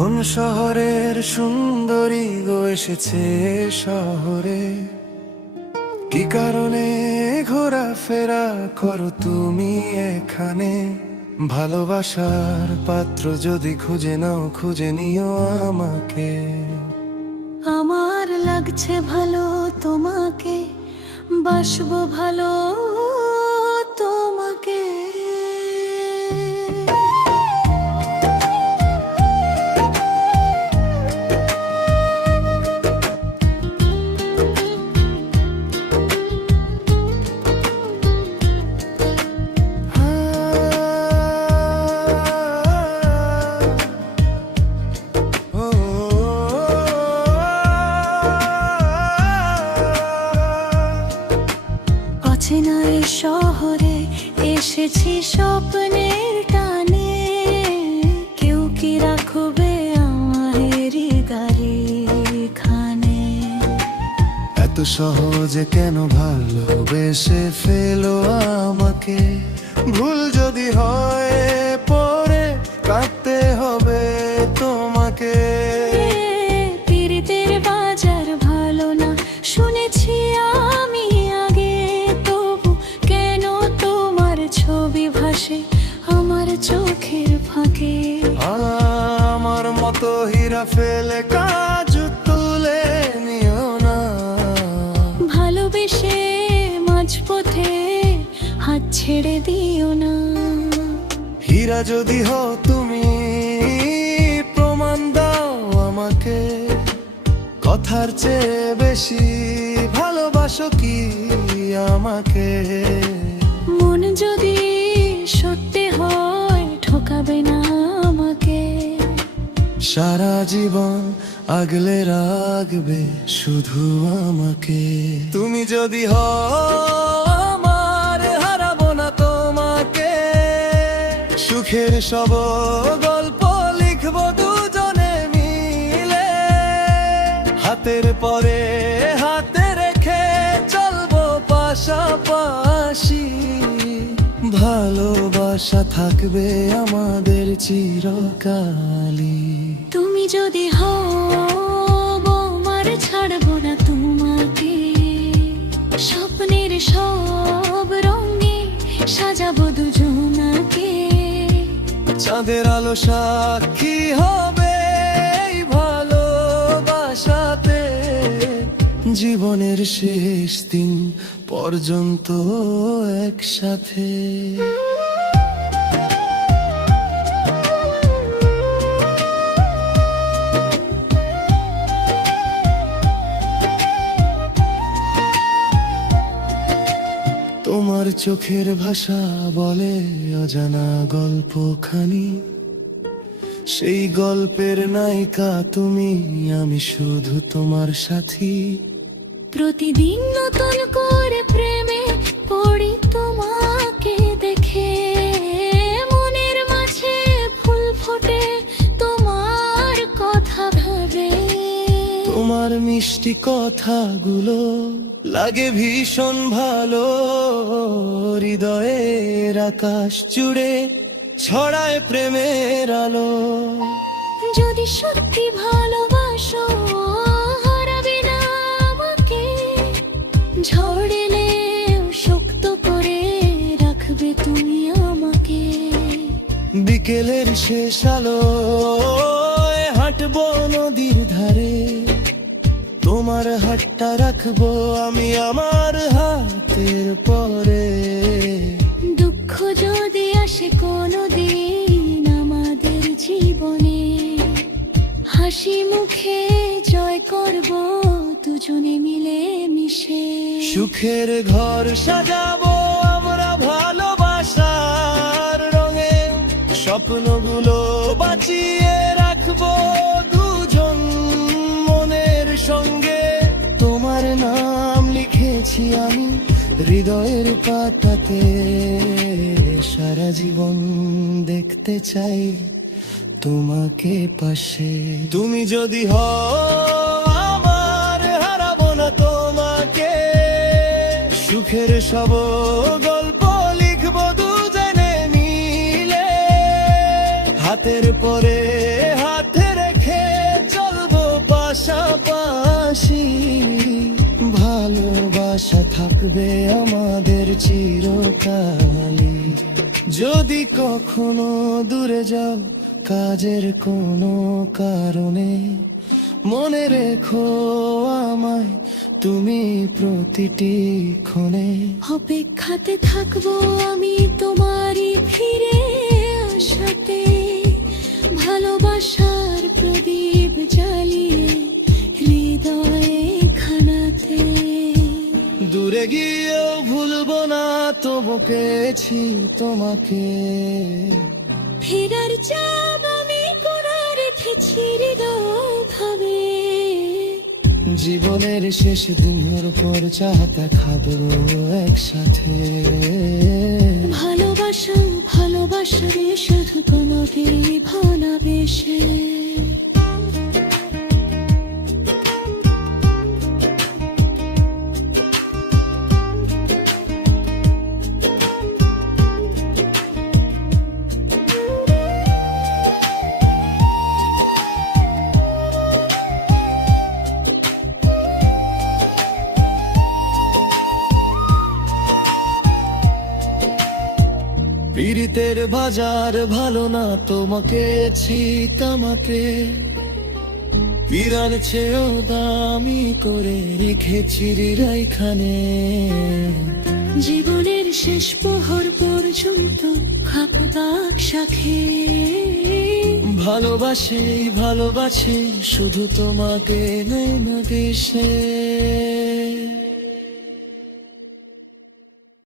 কোন শহরের সুন্দরী গো এসেছে শহরে? কি কারণে ঘোরাফেরা করো তুমি এখানে? ভালোবাসার পাত্র যদি খুঁজে নাও, খুঁজে নিও আমাকে। আমার লাগছে ভালো তোমাকে, বাসবো ভালো তোমাকে। অচেনা এই শহরে এসেছি স্বপ্নের টানে, কেউ কি রাখবে আমার গাড়িখানে? এত সহজে কেন ভালোবেসে ফেলো আমাকে? ভুল যদি হয় পরে কাঁদতে হবে তোমাকে। পীড়িতের বাজার ভালো না শুনেছি আমি আগে, তবু কেন তোমার ছবি ভাসে আমার চোখের ফাঁকে? আমার মতো হীরা ফেলে কাজ তুলে নিও না। ভালোবেসে মাঝপথে হাত ছেড়ে দিও না। হীরা যদি হও তুমি, প্রমাণ দাও আমাকে। কথার চেয়ে বেশি ভালোবাসো কি আমাকে? মন যদি সত্যি হয় ঠকাবে না আমাকে। সারা জীবন আগলে রাখবে শুধু আমাকে। তুমি যদি হও আমার, হারাবো না তোমাকে। সুখের সব গল্প লিখবো দুজনে মিলে, হাতের পরে হাতে রেখে চলবো পাশাপাশি। ভালোবাসা থাকবে আমাদের চিরকালই। তুমি যদি হও আমার, ছাড়বো না তোমাকে। স্বপ্নের সব রঙে সাজাবো দুজনাকে। চাঁদের আলো সাক্ষী হবে এই ভালোবাসাতে। জীবনের শেষ দিন পর্যন্ত একসাথে। তোমার চোখের ভাষা বলে অজানা গল্পখানি। সেই গল্পের নায়িকা তুমি, আমি শুধু তোমার সাথী। প্রতিদিন নতুন করে প্রেমে পড়ি তোমাকে দেখে। মনের মাঝে ফুল ফোটে তোমার কথা ভাবে। তোমার মিষ্টি কথাগুলো লাগে ভীষণ ভালো। হৃদয়ের আকাশ জুড়ে ছড়ায় প্রেমের আলো। যদি সত্যি ভালোবাসো হারাবে না আমাকে। ঝড় এলেও শক্ত করে রাখবে তুমি আমাকে। বিকেলের শেষ আলো হাঁটবো নদীর ধারে। তোমার হাতটা রাখবো আমি আমার হাতের পরে। দুঃখ যদি আসে কোনোদিন আমাদের জীবনে, হাসি মুখে জয় করব দুজনে মিলে মিশে। সুখের ঘর সাজাবো আমরা ভালোবাসার রঙে। স্বপ্নগুলো বাঁচিয়ে রাখবো দুজন মনের সঙ্গে। তোমার নাম লিখেছি আমি হৃদয়ের পাতাতে। সারা জীবন দেখতে চাই তোমাকে পাশে। তুমি যদি হও আমার, হারাবো না তোমাকে। সুখের সব গল্প লিখবো দুজনে মিলে, হাতের পরে হাতে রেখে থাকবে আমাদের চিরকালই। যদি কখনো দূরে যাও কাজের কোনো কারণে, মনে রেখো আমায় তুমি প্রতিটি ক্ষণে। অপেক্ষাতে থাকবো আমি তোমারই ফিরে আসাতে, ভালোবাসার প্রদীপ জ্বালিয়ে হৃদয়ে খানাতে। দূরে গিয়েও ভুলবো না তবু পেয়েছি তোমাকে, ফেরার চাপ আমি কোনা রেখেছি হৃদয় ভাবে। জীবনের শেষ দিনের পর চাহতা খাবো একসাথে। ভালোবাসা ভালোবাসা রে শুধু তোমাকে ভালোবেসে। পীড়িতের বাজার ভালো না তোমাকে ছিতামাকে, পীরার চেয়েও দামি করে রেখেছি হৃদয়খানে। জীবনের শেষ প্রহর পর্যন্ত খাকদাক সাথে। ভালোবাসি ভালোবাসি শুধু তোমাকে নয় না দেশে।